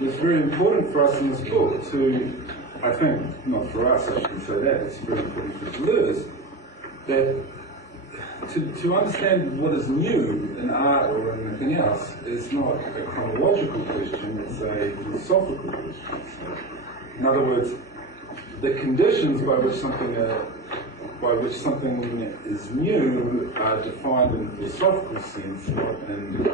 it's very important for us in this book to, I think, not for us, I shouldn't say that, it's very important for Deleuze, that to understand what is new in art or in anything else is not a chronological question, it's a philosophical question. In other words, the conditions by which something is new are defined in a philosophical sense, not in,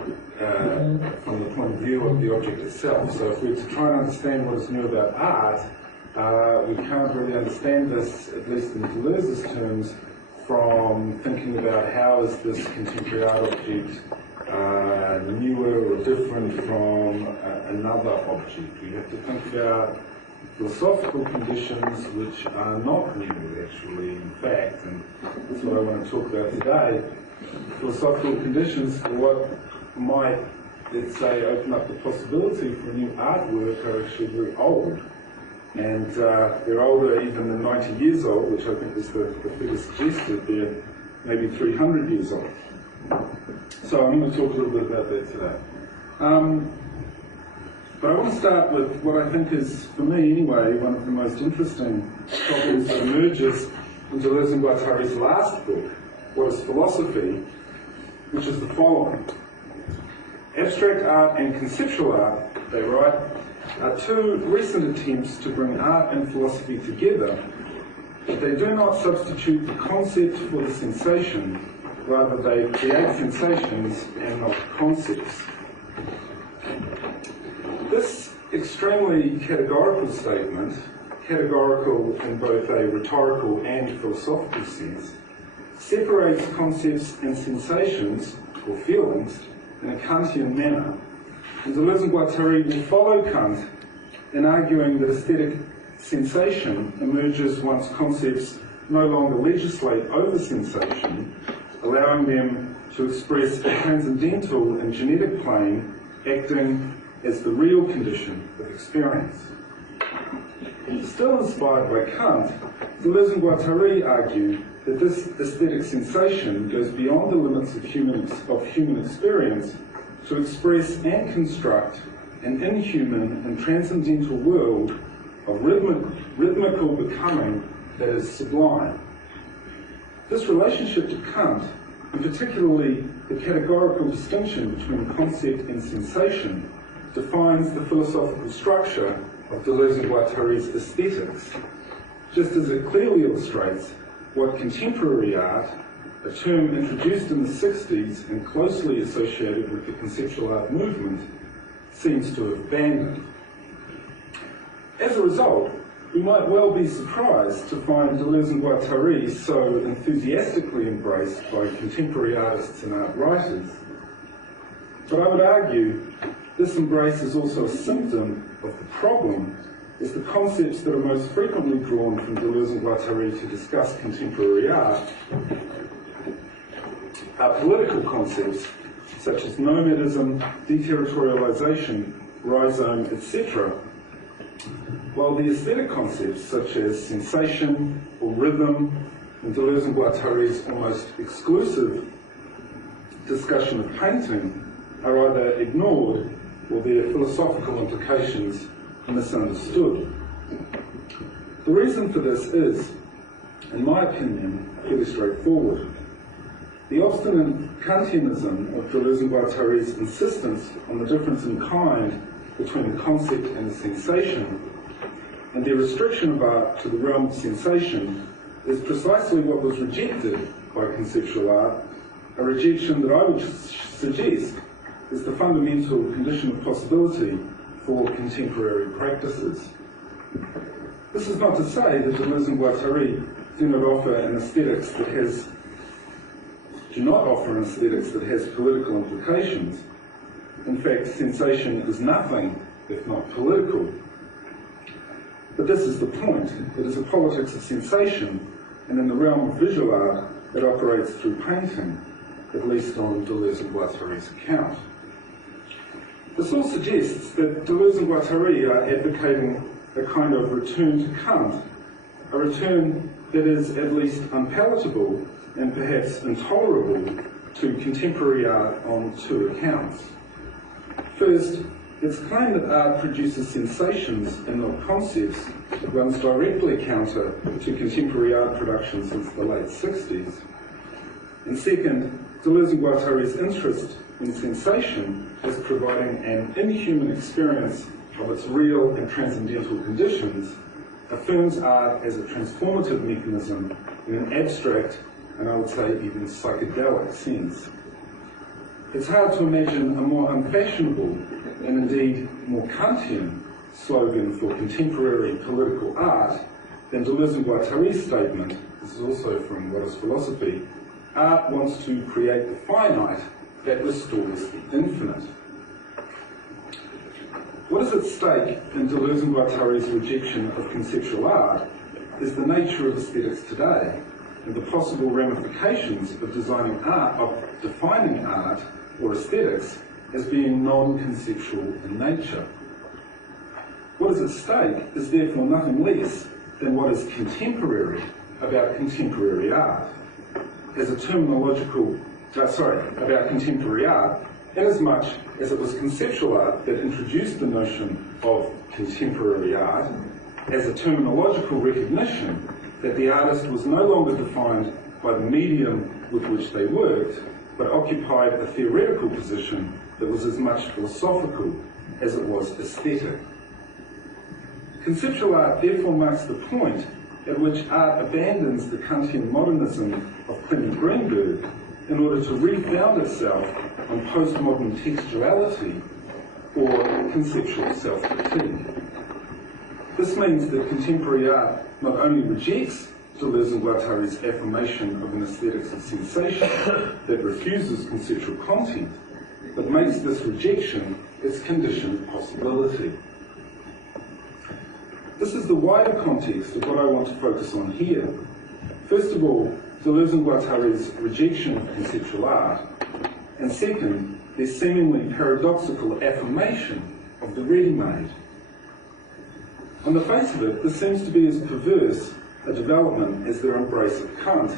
from the point of view of the object itself. So if we're to try and understand what is new about art, we can't really understand this, at least in Deleuze's terms, from thinking about how is this contemporary art object newer or different from another object. We have to think about philosophical conditions which are not new, actually, in fact, and that's what I want to talk about today. Philosophical conditions for what might, let's say, open up the possibility for new artwork are actually very old. And they're older even than 90 years old, which I think is the figure suggested. They're maybe 300 years old. So I'm going to talk a little bit about that today. But I want to start with what I think is, for me anyway, one of the most interesting problems that emerges in Deleuze and Guattari's last book, What is Philosophy?, which is the following. Abstract art and conceptual art, they write, are two recent attempts to bring art and philosophy together, but they do not substitute the concept for the sensation, rather they create sensations and not concepts. This extremely categorical statement, categorical in both a rhetorical and philosophical sense, separates concepts and sensations, or feelings, in a Kantian manner. And Deleuze and Guattari will follow Kant in arguing that aesthetic sensation emerges once concepts no longer legislate over sensation, allowing them to express a transcendental and genetic plane acting as the real condition of experience. Still inspired by Kant, Deleuze and Guattari argue that this aesthetic sensation goes beyond the limits of human experience to express and construct an inhuman and transcendental world of rhythmical becoming that is sublime. This relationship to Kant, and particularly the categorical distinction between concept and sensation, defines the philosophical structure of Deleuze and Guattari's aesthetics, just as it clearly illustrates what contemporary art, a term introduced in the 60s and closely associated with the conceptual art movement, seems to have abandoned. As a result, we might well be surprised to find Deleuze and Guattari so enthusiastically embraced by contemporary artists and art writers. But I would argue this embrace is also a symptom of the problem, as the concepts that are most frequently drawn from Deleuze and Guattari to discuss contemporary art are political concepts such as nomadism, deterritorialization, rhizome, etc., while the aesthetic concepts such as sensation or rhythm in Deleuze and Guattari's almost exclusive discussion of painting are either ignored or their philosophical implications misunderstood. The reason for this is, in my opinion, fairly straightforward. The obstinate Kantianism of Deleuze and Guattari's insistence on the difference in kind between a concept and a sensation, and their restriction of art to the realm of sensation, is precisely what was rejected by conceptual art, a rejection that I would suggest is the fundamental condition of possibility for contemporary practices. This is not to say that Deleuze and Guattari do not offer an aesthetics that has political implications. In fact, sensation is nothing if not political. But this is the point. It is a politics of sensation, and in the realm of visual art, it operates through painting, at least on Deleuze and Guattari's account. This all suggests that Deleuze and Guattari are advocating a kind of return to Kant, a return that is at least unpalatable and perhaps intolerable to contemporary art on two accounts. First, its claim that art produces sensations and not concepts runs directly counter to contemporary art production since the late 60s. And second, Deleuze and Guattari's interest in sensation as providing an inhuman experience of its real and transcendental conditions affirms art as a transformative mechanism in an abstract, and I would say even psychedelic sense. It's hard to imagine a more unfashionable and indeed more Kantian slogan for contemporary political art than Deleuze and Guattari's statement, this is also from What is Philosophy, art wants to create the finite that restores the infinite. What is at stake in Deleuze and Guattari's rejection of conceptual art is the nature of aesthetics today and the possible ramifications of defining art or aesthetics as being non-conceptual in nature. What is at stake is therefore nothing less than what is contemporary about contemporary art, about contemporary art, inasmuch as it was conceptual art that introduced the notion of contemporary art as a terminological recognition that the artist was no longer defined by the medium with which they worked, but occupied a theoretical position that was as much philosophical as it was aesthetic. Conceptual art therefore marks the point at which art abandons the Kantian modernism of Clement Greenberg in order to refound itself on postmodern textuality or conceptual self-critique. This means that contemporary art not only rejects Deleuze and Guattari's affirmation of an aesthetics of sensation that refuses conceptual content, but makes this rejection its conditioned possibility. This is the wider context of what I want to focus on here. First of all, Deleuze and Guattari's rejection of conceptual art, and second, their seemingly paradoxical affirmation of the ready-made. On the face of it, this seems to be as perverse a development as their embrace of Kant.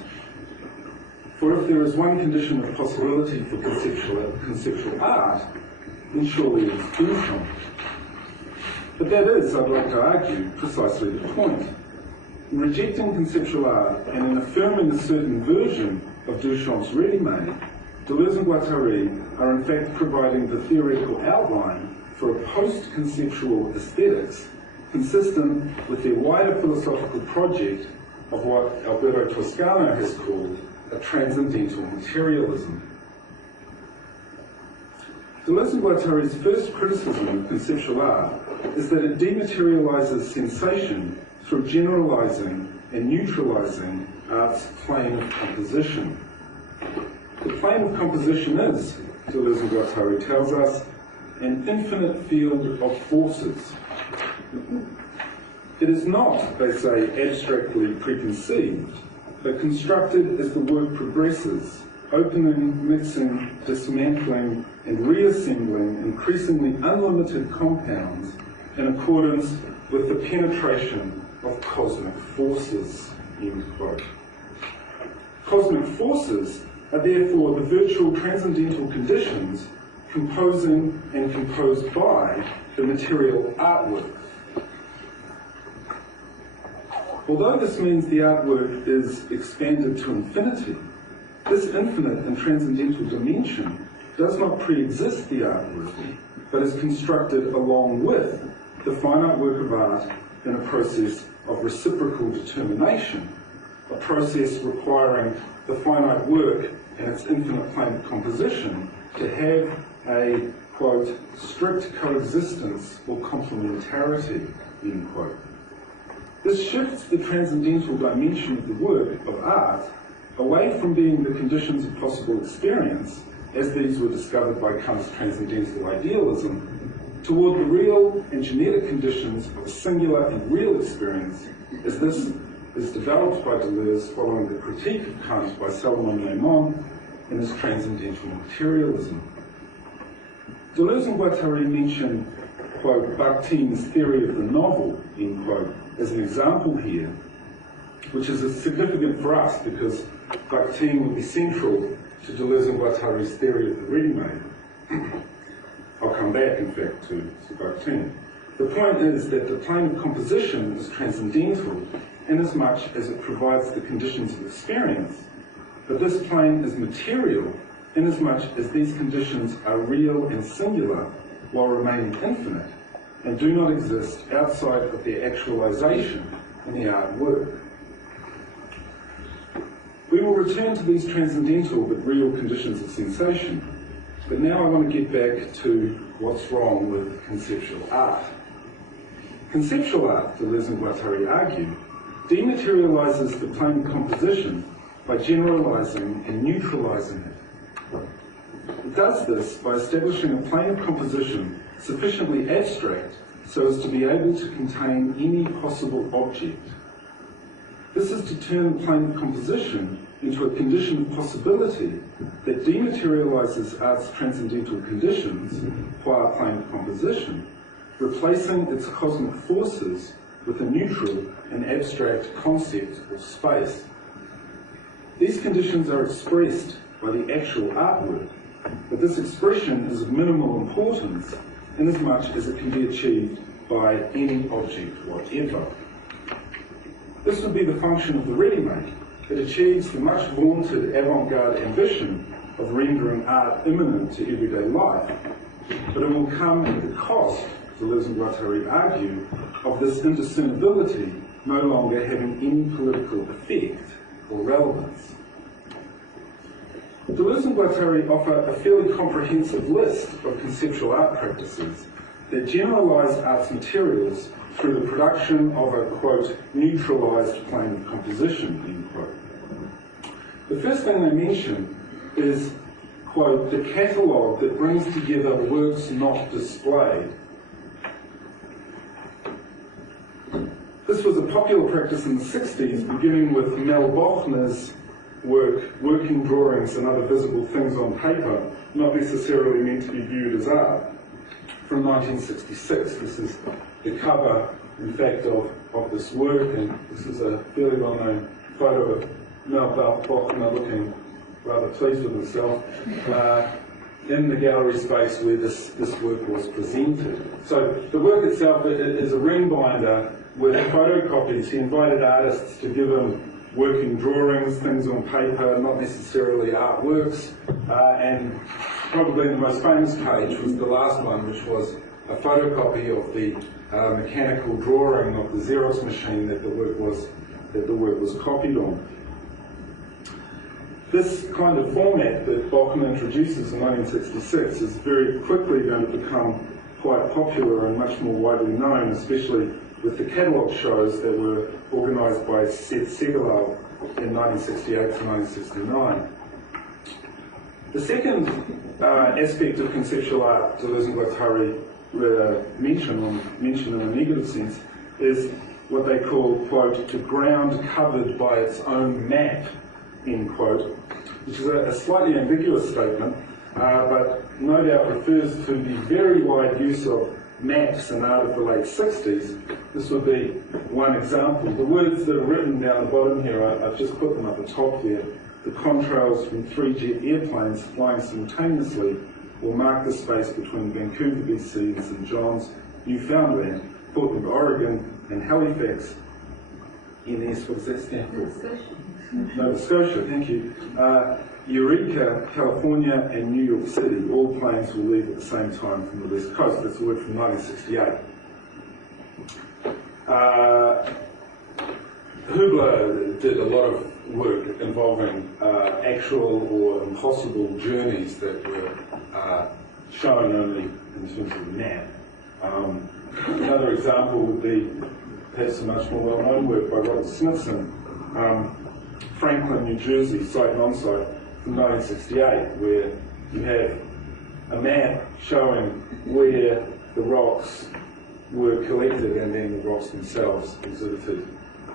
For if there is one condition of possibility for conceptual art, then surely it is Duchamp. But that is, I'd like to argue, precisely the point. In rejecting conceptual art and in affirming a certain version of Duchamp's ready-made, Deleuze and Guattari are in fact providing the theoretical outline for a post-conceptual aesthetics consistent with their wider philosophical project of what Alberto Toscano has called a transcendental materialism. Deleuze and Guattari's first criticism of conceptual art is that it dematerializes sensation through generalizing and neutralizing art's plane of composition. The plane of composition is, Deleuze and Guattari tells us, an infinite field of forces. It is not, they say, abstractly preconceived, but constructed as the work progresses, opening, mixing, dismantling, and reassembling increasingly unlimited compounds in accordance with the penetration of cosmic forces, end quote. Cosmic forces are therefore the virtual transcendental conditions composing and composed by the material artwork. Although this means the artwork is expanded to infinity, this infinite and transcendental dimension does not pre-exist the artwork, but is constructed along with the finite work of art in a process of reciprocal determination, a process requiring the finite work and its infinite plane of composition to have a, quote, strict coexistence or complementarity, end quote. This shifts the transcendental dimension of the work of art away from being the conditions of possible experience, as these were discovered by Kant's transcendental idealism, toward the real and genetic conditions of a singular and real experience, as this is developed by Deleuze following the critique of Kant by Salomon Maimon in his transcendental materialism. Deleuze and Guattari mention, quote, Bakhtín's theory of the novel, end quote, as an example here, which is significant for us because Bakhtin would be central to Deleuze and Guattari's theory of the ready-made. I'll come come back, in fact, to Guattari. The point is that the plane of composition is transcendental inasmuch as it provides the conditions of experience, but this plane is material inasmuch as these conditions are real and singular while remaining infinite and do not exist outside of their actualization in the art work. We will return to these transcendental but real conditions of sensation, but now I want to get back to what's wrong with conceptual art. Conceptual art, Deleuze and Guattari argue, dematerializes the plane of composition by generalizing and neutralizing it. It does this by establishing a plane of composition sufficiently abstract so as to be able to contain any possible object. This is to turn the plane of composition into a condition of possibility that dematerializes art's transcendental conditions via a plane of composition, replacing its cosmic forces with a neutral and abstract concept or space. These conditions are expressed by the actual artwork, but this expression is of minimal importance inasmuch as it can be achieved by any object whatever. This would be the function of the Readymade. It achieves the much vaunted avant-garde ambition of rendering art immanent to everyday life, but it will come at the cost, Deleuze and Guattari argue, of this indiscernibility no longer having any political effect or relevance. Deleuze and Guattari offer a fairly comprehensive list of conceptual art practices that generalize art's materials through the production of a, quote, neutralized plane of composition, end quote. The first thing they mention is, quote, the catalogue that brings together works not displayed. This was a popular practice in the 60s, beginning with Mel Bochner's work, Working Drawings and Other Visible Things on Paper, not necessarily meant to be viewed as art, from 1966. This is the cover, in fact, of this work, and this is a fairly well-known photo of Mel Bochner looking rather pleased with himself in the gallery space where this work was presented. So the work itself is a ring binder with photocopies. He invited artists to give him working drawings, things on paper, not necessarily artworks, and probably the most famous page was the last one, which was a photocopy of the mechanical drawing of the Xerox machine that the work was copied on. This kind of format that Bochner introduces in 1966 is very quickly going to become quite popular and much more widely known, especially with the catalogue shows that were organised by Segalov in 1968 to 1969. The second aspect of conceptual art Deleuze and Guattari mention in a negative sense is what they call, quote, to ground covered by its own map, end quote, which is a slightly ambiguous statement, but no doubt refers to the very wide use of maps in art of the late 60s. This would be one example. The words that are written down the bottom here, I've just put them at the top there. The contrails from 3 jet airplanes flying simultaneously will mark the space between Vancouver, BC and St. John's, Newfoundland, Portland, Oregon and Halifax, NS, what does that stand for? Nova Scotia, thank you. Eureka, California and New York City. All planes will leave at the same time from the West Coast. That's a word from 1968. Hubler did a lot of work involving actual or impossible journeys that were shown only in terms of the map. Another example would be perhaps a much more well-known work by Robert Smithson, Franklin, New Jersey, Sight and On-Site, from 1968, where you have a map showing where the rocks were collected and then the rocks themselves exhibited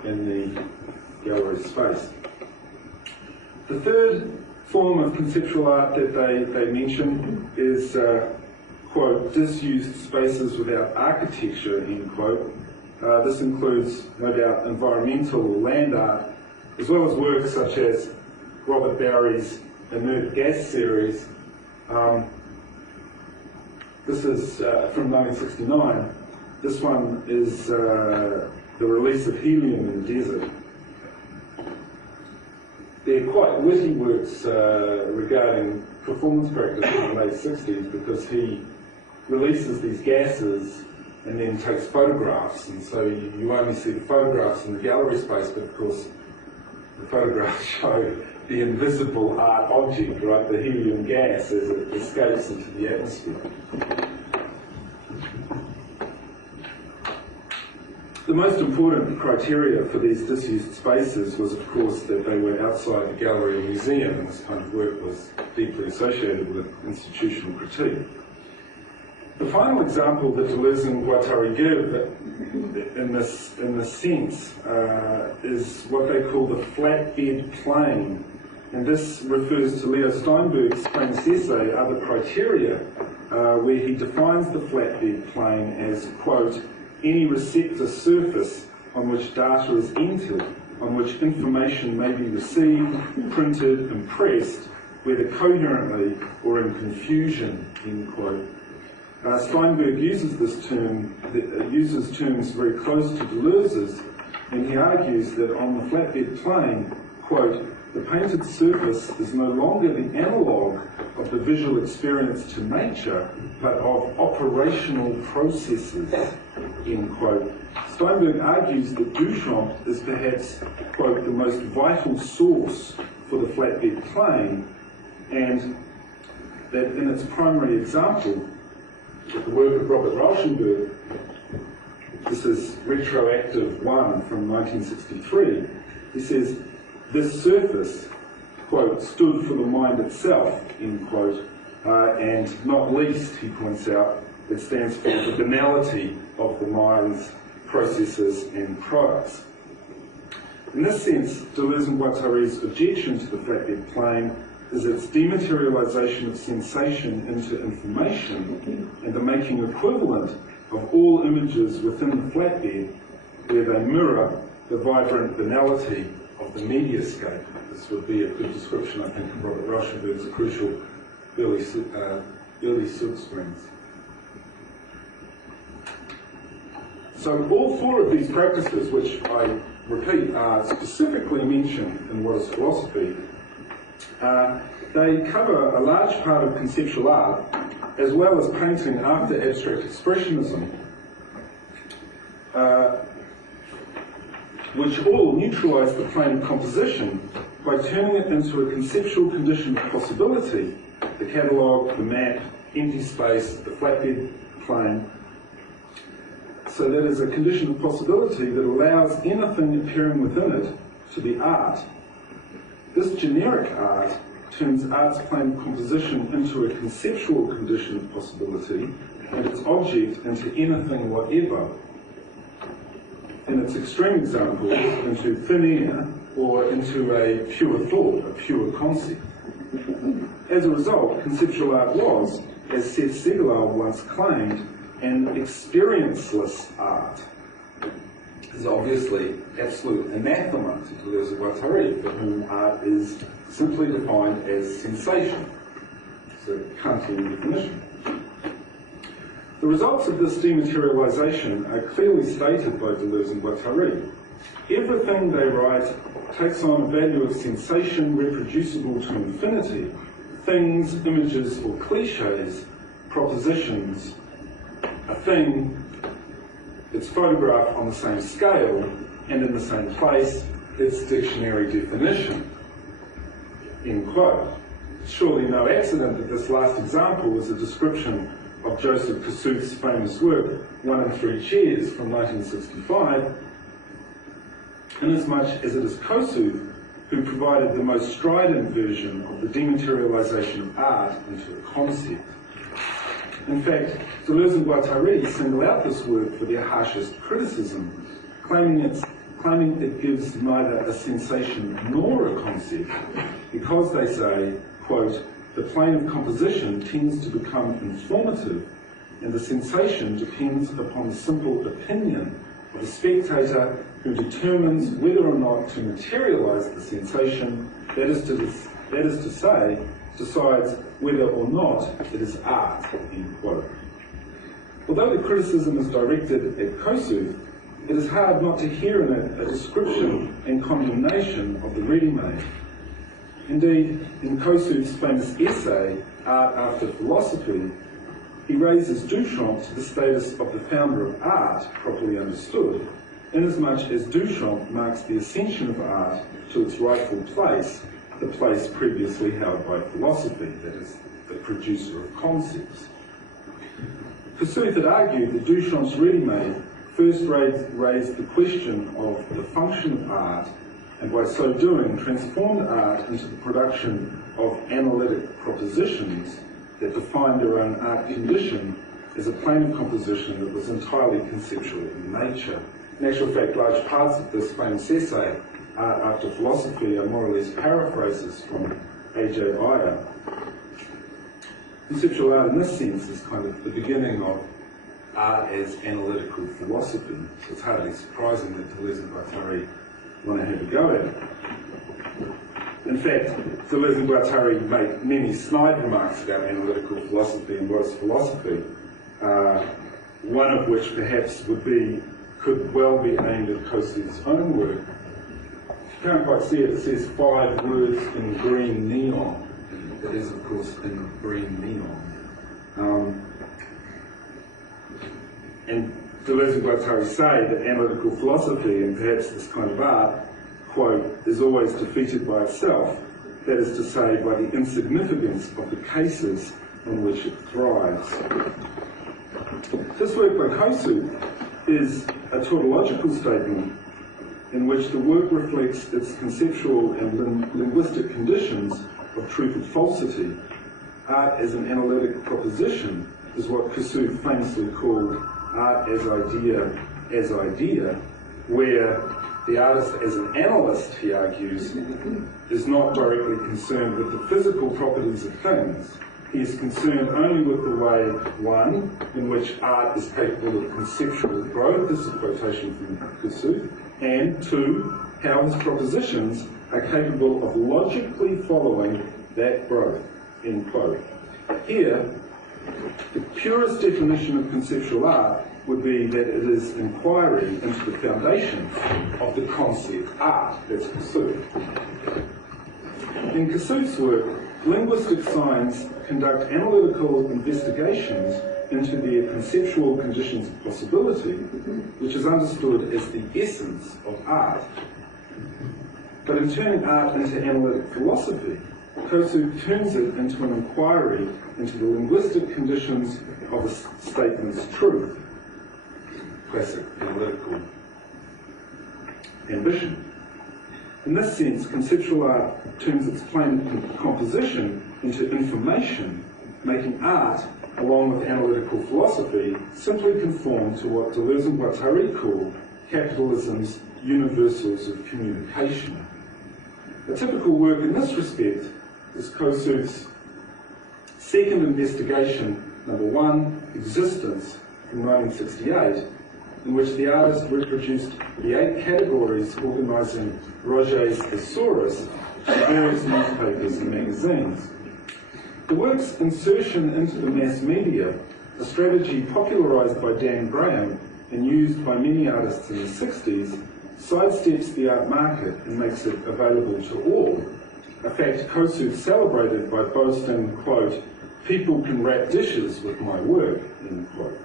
in the gallery space. The third form of conceptual art that they mention is, quote, disused spaces without architecture, end quote. This includes, no doubt, environmental or land art, as well as works such as Robert Barry's Inert Gas series, This is from 1969. This one is the release of helium in the desert. They're quite witty works regarding performance practice in the late 60s, because he releases these gases and then takes photographs, and so you only see the photographs in the gallery space, but of course the photographs show the invisible art object, right, the helium gas as it escapes into the atmosphere. The most important criteria for these disused spaces was, of course, that they were outside the gallery or museum, and this kind of work was deeply associated with institutional critique. The final example that Deleuze and Guattari give in this sense is what they call the flatbed plane. And this refers to Leo Steinberg's famous essay, Other Criteria, where he defines the flatbed plane as, quote, any receptor surface on which data is entered, on which information may be received, printed, impressed, whether coherently or in confusion, end quote. Steinberg uses this term, uses terms very close to Deleuze's, and he argues that on the flatbed plane, quote, the painted surface is no longer the analogue of the visual experience to nature, but of operational processes, end quote. Steinberg argues that Duchamp is perhaps, quote, the most vital source for the flatbed plane, and that in its primary example, the work of Robert Rauschenberg, this is retroactive 1 from 1963, he says, this surface, quote, stood for the mind itself, end quote, and not least, he points out, it stands for the banality of the mind's processes and products. In this sense, Deleuze and Guattari's objection to the flatbed plane is its dematerialization of sensation into information and the making equivalent of all images within the flatbed, where they mirror the vibrant banality of the mediascape. This would be a good description, I think, of Robert Rauschenberg's crucial early silk screens. So all four of these practices, which I repeat are specifically mentioned in What is Philosophy, they cover a large part of conceptual art, as well as painting after abstract expressionism, which all neutralize the plane of composition by turning it into a conceptual condition of possibility, the catalogue, the map, empty space, the flatbed plane. So that is a condition of possibility that allows anything appearing within it to be art. This generic art turns art's plane of composition into a conceptual condition of possibility and its object into anything whatever. In its extreme example, into thin air or into a pure thought, a pure concept. As a result, conceptual art was, as Seth Segalal once claimed, an experienceless art. This is obviously absolute anathema to Deleuze and Guattari, for whom art is simply defined as sensation. It's a Kantian definition. The results of this dematerialization are clearly stated by Deleuze and Guattari. Everything they write takes on a value of sensation reproducible to infinity. Things, images, or cliches, propositions, a thing, its photograph on the same scale and in the same place, its dictionary definition. End quote. Surely no accident that this last example is a description of Joseph Kosuth's famous work, 1 and 3 Chairs from 1965, inasmuch as it is Kosuth who provided the most strident version of the dematerialization of art into a concept. In fact, Deleuze and Guattari single out this work for their harshest criticism, claiming it gives neither a sensation nor a concept, because they say, quote, the plane of composition tends to become informative, and the sensation depends upon the simple opinion of a spectator who determines whether or not to materialize the sensation, that is to say, decides whether or not it is art, end quote. Although the criticism is directed at Kossuth, it is hard not to hear in it a description and condemnation of the Readymade. Indeed, in Kossuth's famous essay, Art After Philosophy, he raises Duchamp to the status of the founder of art, properly understood, inasmuch as Duchamp marks the ascension of art to its rightful place, the place previously held by philosophy, that is, the producer of concepts. Kossuth had argued that Duchamp's Readymade first raised the question of the function of art, and by so doing transformed art into the production of analytic propositions that defined their own art condition as a plane of composition that was entirely conceptual in nature. In actual fact, large parts of this famous essay, Art After Philosophy, are more or less paraphrases from A.J. Ayer. Conceptual art in this sense is kind of the beginning of art as analytical philosophy, so it's hardly surprising that Deleuze and Guattari want to have a go at it. In fact, Deleuze and Guattari make many snide remarks about analytical philosophy and what is philosophy, one of which perhaps could well be aimed at Kossuth's own work. If you can't quite see it, it says 5 words in green neon. It is, of course, in green neon. And Deleuze and Guattari say that analytical philosophy, and perhaps this kind of art, quote, is always defeated by itself, that is to say, by the insignificance of the cases on which it thrives. This work by Kossuth is a tautological statement in which the work reflects its conceptual and linguistic conditions of truth and falsity. Art as an analytic proposition is what Kossuth famously called art as idea, where the artist as an analyst, he argues, is not directly concerned with the physical properties of things. He is concerned only with the way, one, in which art is capable of conceptual growth, this is a quotation from Kossuth, and two, how his propositions are capable of logically following that growth, end quote. Here, the purest definition of conceptual art would be that it is inquiry into the foundation of the concept art. That's Kossuth. In Kossuth's work, linguistic signs conduct analytical investigations into their conceptual conditions of possibility, which is understood as the essence of art. But in turning art into analytic philosophy, Kossuth turns it into an inquiry into the linguistic conditions of a statement's truth. Classic analytical ambition. In this sense, conceptual art turns its plane of composition into information, making art, along with analytical philosophy, simply conform to what Deleuze and Guattari call capitalism's universals of communication. A typical work in this respect is Kossuth's second investigation, number 1, Existence, from 1968, in which the artist reproduced the 8 categories organising Roget's thesaurus to various newspapers and magazines. The work's insertion into the mass media, a strategy popularised by Dan Graham and used by many artists in the 60s, sidesteps the art market and makes it available to all, a fact Kossuth celebrated by boasting, quote, "People can wrap dishes with my work," end quote.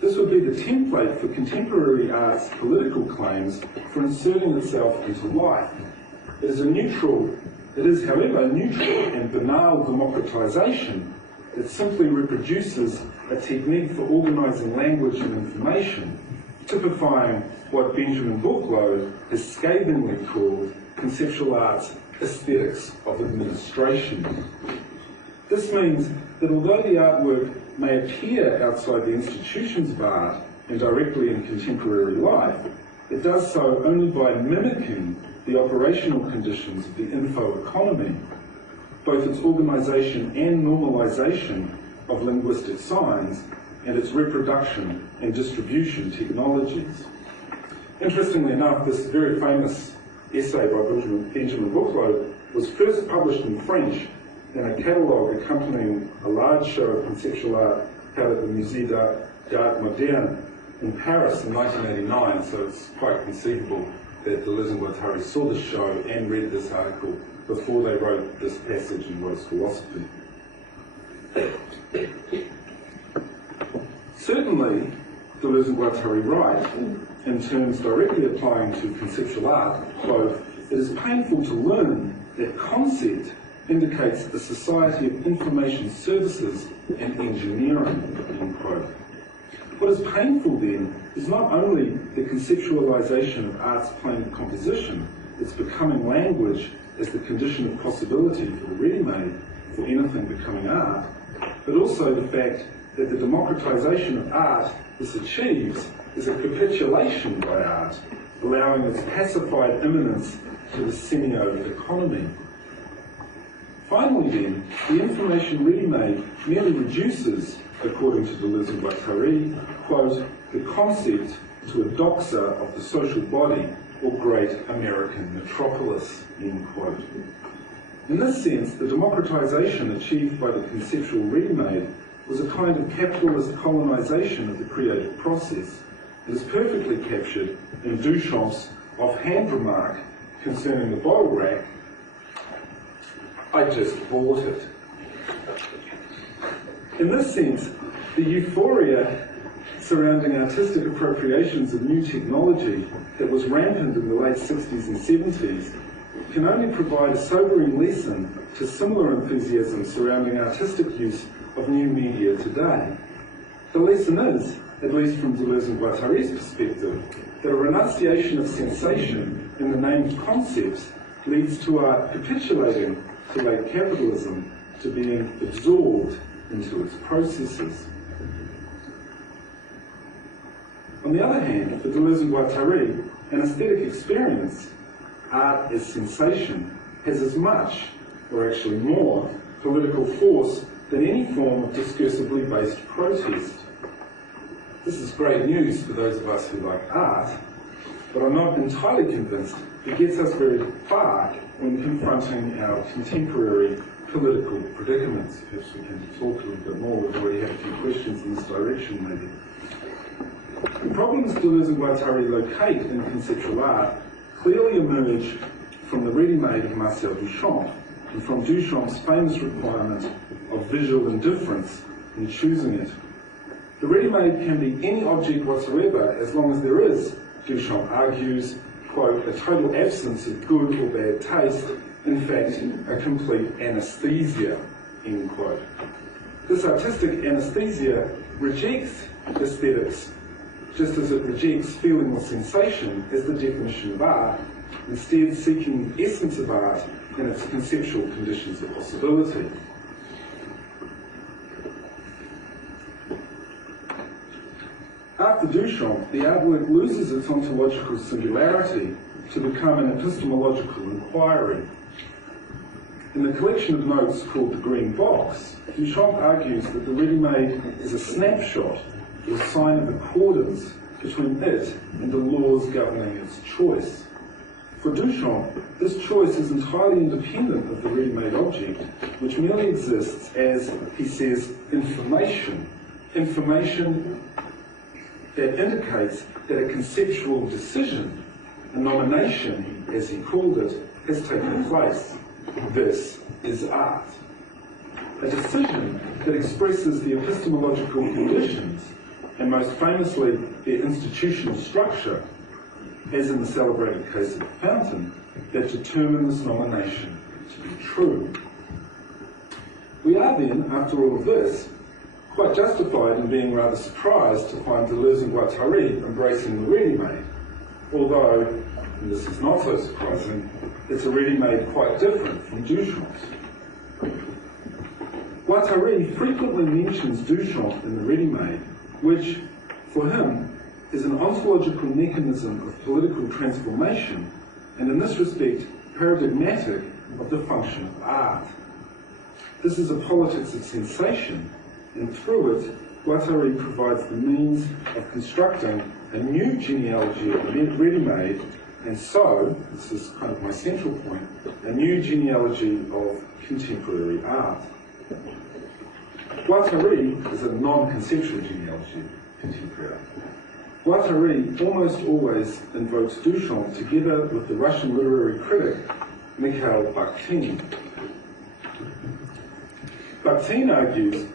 This would be the template for contemporary art's political claims for inserting itself into life. It is, however, a neutral and banal democratisation that simply reproduces a technique for organising language and information, typifying what Benjamin Buchloh has scathingly called conceptual art's aesthetics of administration. This means that although the artwork may appear outside the institutions of art and directly in contemporary life, it does so only by mimicking the operational conditions of the info economy, both its organisation and normalisation of linguistic signs, and its reproduction and distribution technologies. Interestingly enough, this very famous essay by Benjamin Buchloh was first published in French in a catalogue accompanying a large show of conceptual art held at the Musée d'Art Moderne in Paris in 1989, so it's quite conceivable that Deleuze and Guattari saw the show and read this article before they wrote this passage in What is Philosophy. Certainly, Deleuze and Guattari write, in terms directly applying to conceptual art, quote, "It is painful to learn that concept indicates the society of information services and engineering," end quote. What is painful then is not only the conceptualization of art's plane of composition, its becoming language as the condition of possibility for the ready-made, for anything becoming art, but also the fact that the democratization of art this achieves is a capitulation by art, allowing its pacified immanence to the semiotic economy. Finally then, the information ready-made merely reduces, according to Deleuze and Guattari, quote, "the concept to a doxa of the social body or great American metropolis," end quote. In this sense, the democratization achieved by the conceptual ready-made was a kind of capitalist colonization of the creative process that is perfectly captured in Duchamp's offhand remark concerning the bottle rack, "I just bought it." In this sense, the euphoria surrounding artistic appropriations of new technology that was rampant in the late 60s and 70s can only provide a sobering lesson to similar enthusiasm surrounding artistic use of new media today. The lesson is, at least from Deleuze and Guattari's perspective, that a renunciation of sensation in the name of concepts leads to our capitulating to late capitalism, to being absorbed into its processes. On the other hand, for Deleuze and Guattari, an aesthetic experience, art as sensation, has as much, or actually more, political force than any form of discursively based protest. This is great news for those of us who like art, but I'm not entirely convinced it gets us very far when confronting our contemporary political predicaments. Perhaps we can talk a little bit more. We've already had a few questions in this direction, maybe. The problems Deleuze and Guattari locate in conceptual art clearly emerge from the ready-made of Marcel Duchamp, and from Duchamp's famous requirement of visual indifference in choosing it. The ready-made can be any object whatsoever as long as there is, Duchamp argues, quote, "a total absence of good or bad taste, in fact, a complete anesthesia," end quote. This artistic anesthesia rejects aesthetics, just as it rejects feeling or sensation as the definition of art, instead seeking the essence of art in its conceptual conditions of possibility. After Duchamp, the artwork loses its ontological singularity to become an epistemological inquiry. In the collection of notes called The Green Box, Duchamp argues that the ready-made is a snapshot or sign of accordance between it and the laws governing its choice. For Duchamp, this choice is entirely independent of the ready-made object, which merely exists as, he says, information that indicates that a conceptual decision, a nomination, as he called it, has taken place. This is art. A decision that expresses the epistemological conditions, and most famously their institutional structure, as in the celebrated case of the fountain, that determine this nomination to be true. We are then, after all of this, quite justified in being rather surprised to find Deleuze and Guattari embracing the ready-made, although, and this is not so surprising, it's a ready-made quite different from Duchamp's. Guattari frequently mentions Duchamp in the ready-made, which, for him, is an ontological mechanism of political transformation, and in this respect, paradigmatic of the function of art. This is a politics of sensation, and through it, Guattari provides the means of constructing a new genealogy of ready-made, and so, this is kind of my central point, a new genealogy of contemporary art. Guattari is a non-conceptual genealogy contemporary. Guattari almost always invokes Duchamp together with the Russian literary critic Mikhail Bakhtin. Bakhtin argues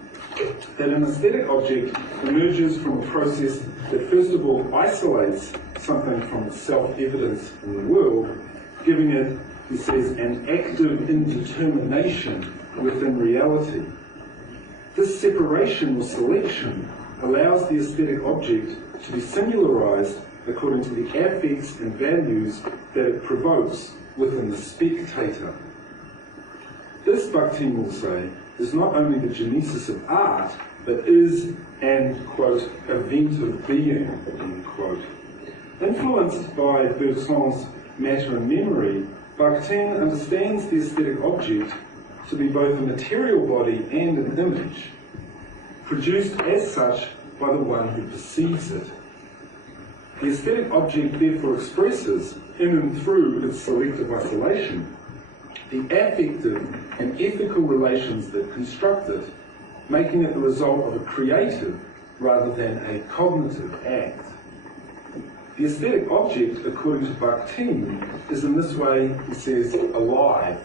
that an aesthetic object emerges from a process that first of all isolates something from its self-evidence in the world, giving it, he says, an active indetermination within reality. This separation or selection allows the aesthetic object to be singularized according to the affects and values that it provokes within the spectator. This, Bakhtin will say, is not only the genesis of art, but is an, quote, event of being, end quote. Influenced by Bergson's matter and memory, Bakhtin understands the aesthetic object to be both a material body and an image, produced as such by the one who perceives it. The aesthetic object therefore expresses, in and through its selective isolation, the affective and ethical relations that construct it, making it the result of a creative rather than a cognitive act. The aesthetic object, according to Bakhtin, is in this way, he says, alive,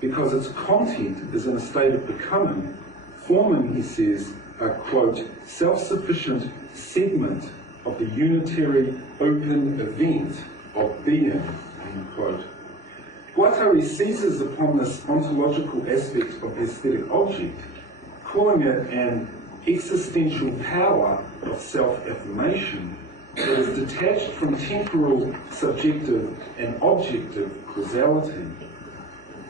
because its content is in a state of becoming, forming, he says, a, quote, self-sufficient segment of the unitary open event of being, end quote. Guattari seizes upon this ontological aspect of the aesthetic object, calling it an existential power of self-affirmation that is detached from temporal, subjective, and objective causality.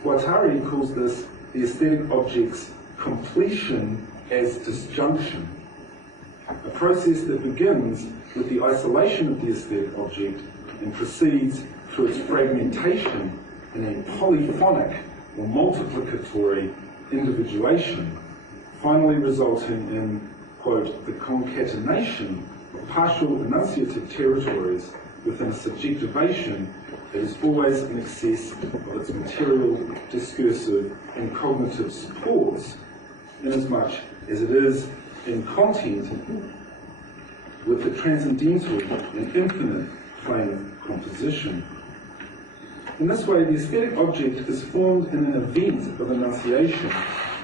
Guattari calls this the aesthetic object's completion as disjunction, a process that begins with the isolation of the aesthetic object and proceeds through its fragmentation in a polyphonic or multiplicatory individuation, finally resulting in, quote, the concatenation of partial enunciative territories within a subjectivation that is always in excess of its material, discursive, and cognitive supports, inasmuch as it is in content with the transcendental and infinite plane of composition. In this way, the aesthetic object is formed in an event of enunciation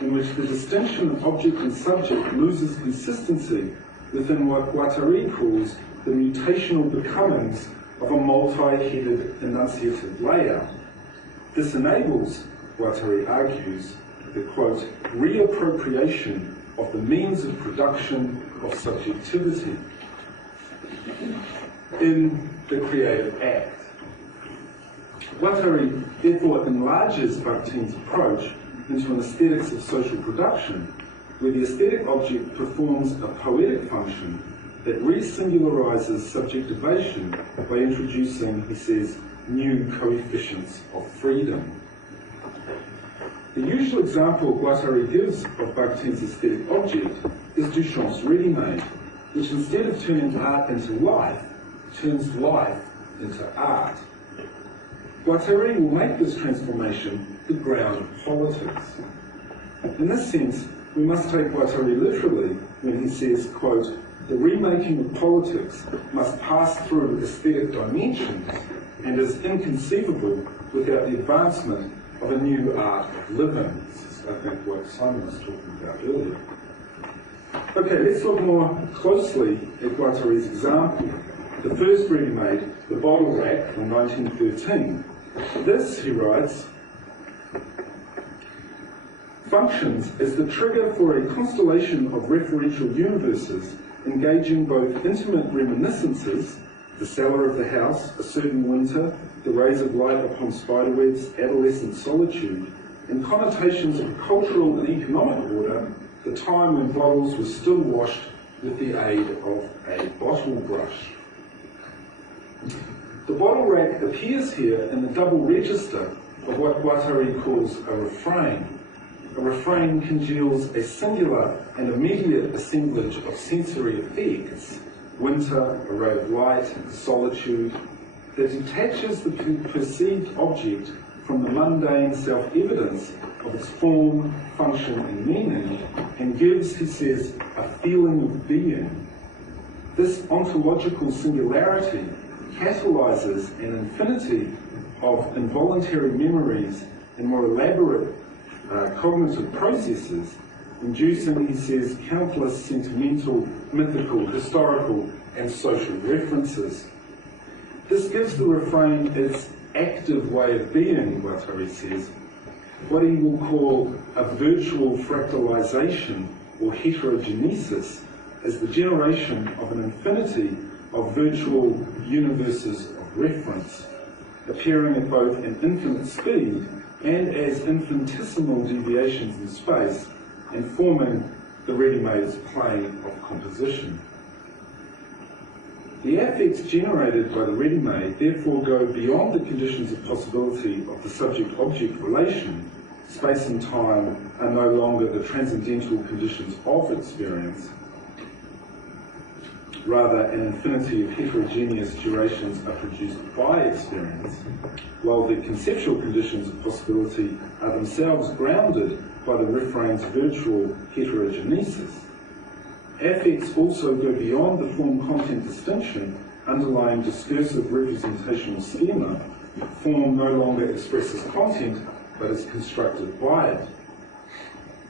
in which the distinction of object and subject loses consistency within what Guattari calls the mutational becomings of a multi-headed enunciative layout. This enables, Guattari argues, the, quote, reappropriation of the means of production of subjectivity in the creative act. Guattari therefore enlarges Bakhtin's approach into an aesthetics of social production, where the aesthetic object performs a poetic function that re-singularizes subjectivation by introducing, he says, new coefficients of freedom. The usual example Guattari gives of Bakhtin's aesthetic object is Duchamp's Readymade, which instead of turning art into life, turns life into art. Guattari will make this transformation the ground of politics. In this sense, we must take Guattari literally when he says, quote, the remaking of politics must pass through aesthetic dimensions and is inconceivable without the advancement of a new art of living. This is, I think, what Simon was talking about earlier. Okay, let's look more closely at Guattari's example. The first Readymade, the bottle rack from 1913. This, he writes, functions as the trigger for a constellation of referential universes engaging both intimate reminiscences, the cellar of the house, a certain winter, the rays of light upon spiderwebs, adolescent solitude, and connotations of cultural and economic order, the time when bottles were still washed with the aid of a bottle brush. The bottle rack appears here in the double register of what Guattari calls a refrain. A refrain congeals a singular and immediate assemblage of sensory effects, winter, a ray of light, solitude, that detaches the perceived object from the mundane self-evidence of its form, function, and meaning, and gives, he says, a feeling of being. This ontological singularity catalyzes an infinity of involuntary memories and more elaborate cognitive processes, inducing, he says, countless sentimental, mythical, historical, and social references. This gives the refrain its active way of being, Guattari says, what he will call a virtual fractalization or heterogenesis as the generation of an infinity of virtual universes of reference, appearing at both an infinite speed and as infinitesimal deviations in space, and forming the Readymade's plane of composition. The affects generated by the Readymade therefore go beyond the conditions of possibility of the subject-object relation. Space and time are no longer the transcendental conditions of experience. Rather, an infinity of heterogeneous durations are produced by experience, while the conceptual conditions of possibility are themselves grounded by the refrain's virtual heterogenesis. Affects also go beyond the form-content distinction underlying discursive representational schema. Form no longer expresses content, but is constructed by it.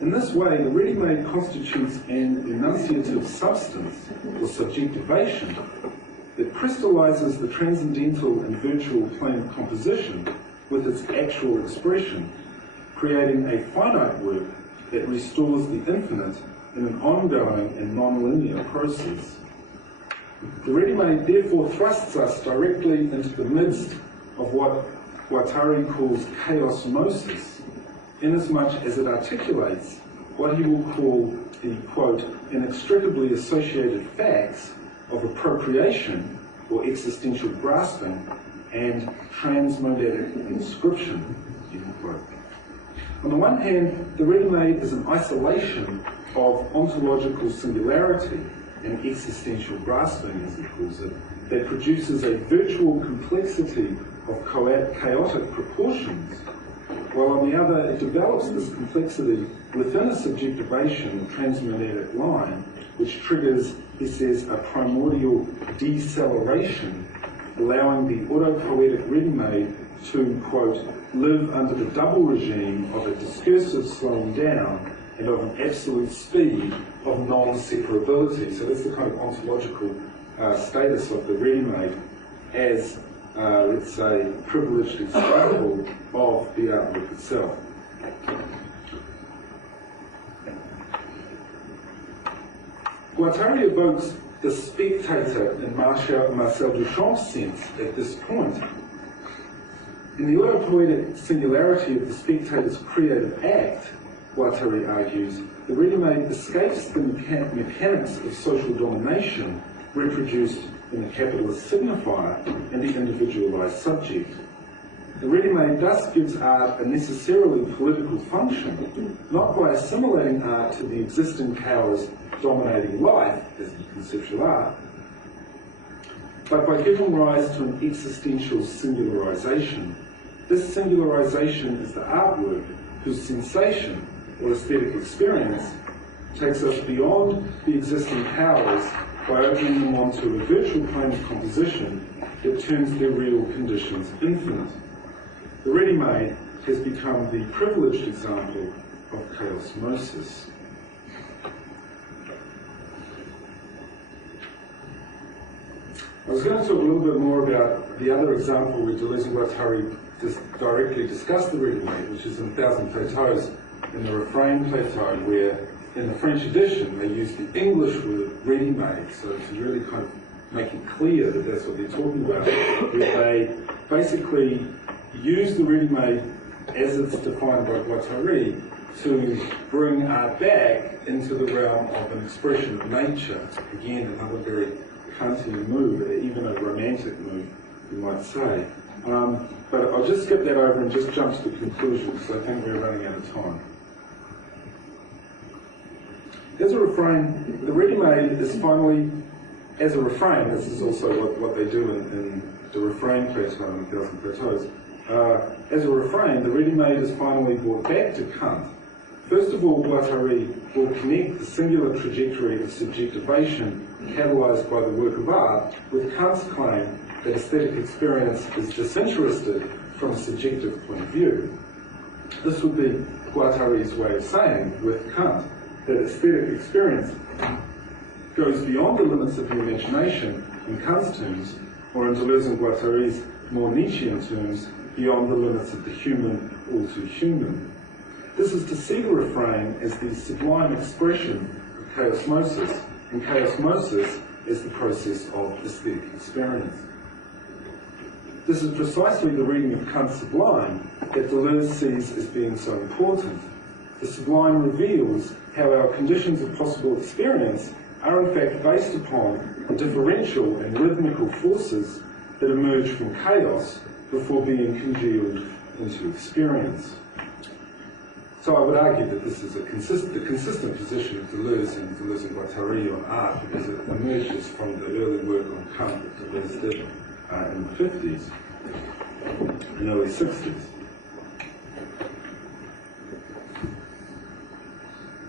In this way, the Readymade constitutes an enunciative substance, or subjectivation, that crystallizes the transcendental and virtual plane of composition with its actual expression, creating a finite work that restores the infinite in an ongoing and non-linear process. The Readymade therefore thrusts us directly into the midst of what Guattari calls chaosmosis, inasmuch as it articulates what he will call the, quote, inextricably associated facts of appropriation or existential grasping and transmodalic inscription, end quote. On the one hand, the Readymade is an isolation of ontological singularity and existential grasping, as he calls it, that produces a virtual complexity of chaotic proportions, while on the other it develops this complexity within a subjectivation or transmodalic line, which triggers, he says, a primordial deceleration, allowing the autopoetic Readymade to, quote, live under the double regime of a discursive slowing down and of an absolute speed of non-separability. So that's the kind of ontological status of the Readymade as, let's say, privileged example of the artwork itself. Guattari evokes the spectator in Marcel Duchamp's sense at this point. In the autopoetic singularity of the spectator's creative act, Guattari argues, the Readymade escapes the mechanics of social domination reproduced in the capitalist signifier and the individualized subject. The Readymade thus gives art a necessarily political function, not by assimilating art to the existing powers dominating life, as in conceptual art, but by giving rise to an existential singularization. This singularization is the artwork whose sensation, or aesthetic experience, takes us beyond the existing powers by opening them onto a virtual plane of composition that turns their real conditions infinite. The Readymade has become the privileged example of chaosmosis. I was going to talk a little bit more about the other example where Deleuze and Guattari directly discuss the Readymade, which is in 1,000 Plateaus, in the refrain plateau, where in the French edition they use the English word Readymade, so to really kind of make it clear that that's what they're talking about, where they basically use the Readymade as it's defined by Guattari to bring art back into the realm of an expression of nature. Again, another very Kantian move, even a romantic move, you might say. But I'll just skip that over and just jump to the conclusion, because I think we're running out of time. As a refrain, the Readymade is finally, as a refrain, this is also what they do in the refrain plateau in 1,000 Plateaus, As a refrain, the Readymade is finally brought back to Kant. First of all, Guattari will connect the singular trajectory of subjectivation catalysed by the work of art with Kant's claim that aesthetic experience is disinterested from a subjective point of view. This would be Guattari's way of saying, with Kant, that aesthetic experience goes beyond the limits of the imagination in Kant's terms, or in Deleuze and Guattari's more Nietzschean terms, beyond the limits of the human, all too human. This is to see the refrain as the sublime expression of chaosmosis, and chaosmosis is the process of aesthetic experience. This is precisely the reading of Kant's sublime that Deleuze sees as being so important. The sublime reveals how our conditions of possible experience are in fact based upon the differential and rhythmical forces that emerge from chaos before being congealed into experience. So I would argue that this is the consistent position of Deleuze and Guattari on art, because it emerges from the early work on Kant that Deleuze did in the 50s and early 60s.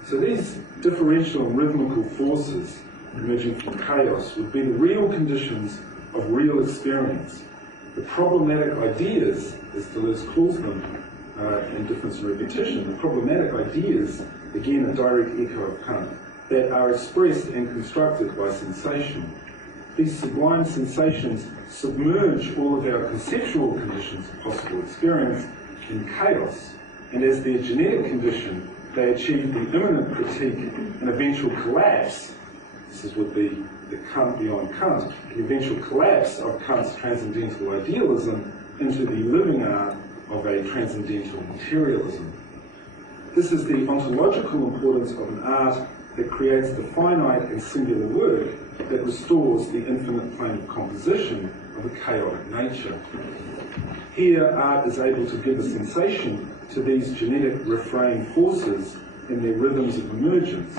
So these differential and rhythmical forces emerging from chaos would be the real conditions of real experience. The problematic ideas, as Deleuze calls them, in Difference and Repetition, the problematic ideas, again a direct echo of Kant, that are expressed and constructed by sensation. These sublime sensations submerge all of our conceptual conditions of possible experience in chaos, and as their genetic condition, they achieve the imminent critique and eventual collapse. This would be the Kant beyond Kant, the eventual collapse of Kant's transcendental idealism into the living art of a transcendental materialism. This is the ontological importance of an art that creates the finite and singular work that restores the infinite plane of composition of a chaotic nature. Here, art is able to give a sensation to these genetic refrain forces in their rhythms of emergence.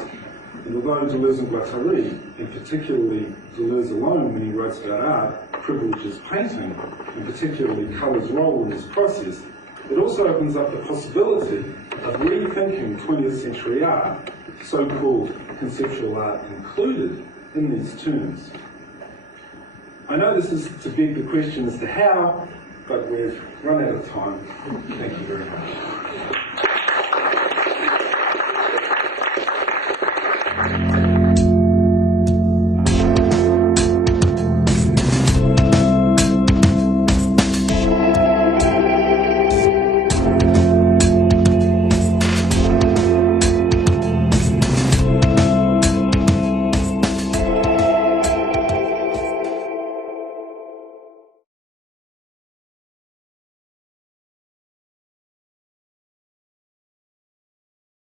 And although Deleuze and Guattari, and particularly Deleuze alone when he writes about art, privileges painting, and particularly colour's role in this process, it also opens up the possibility of rethinking 20th century art, so-called conceptual art included, in these terms. I know this is to beg the question as to how, but we've run out of time. Thank you very much.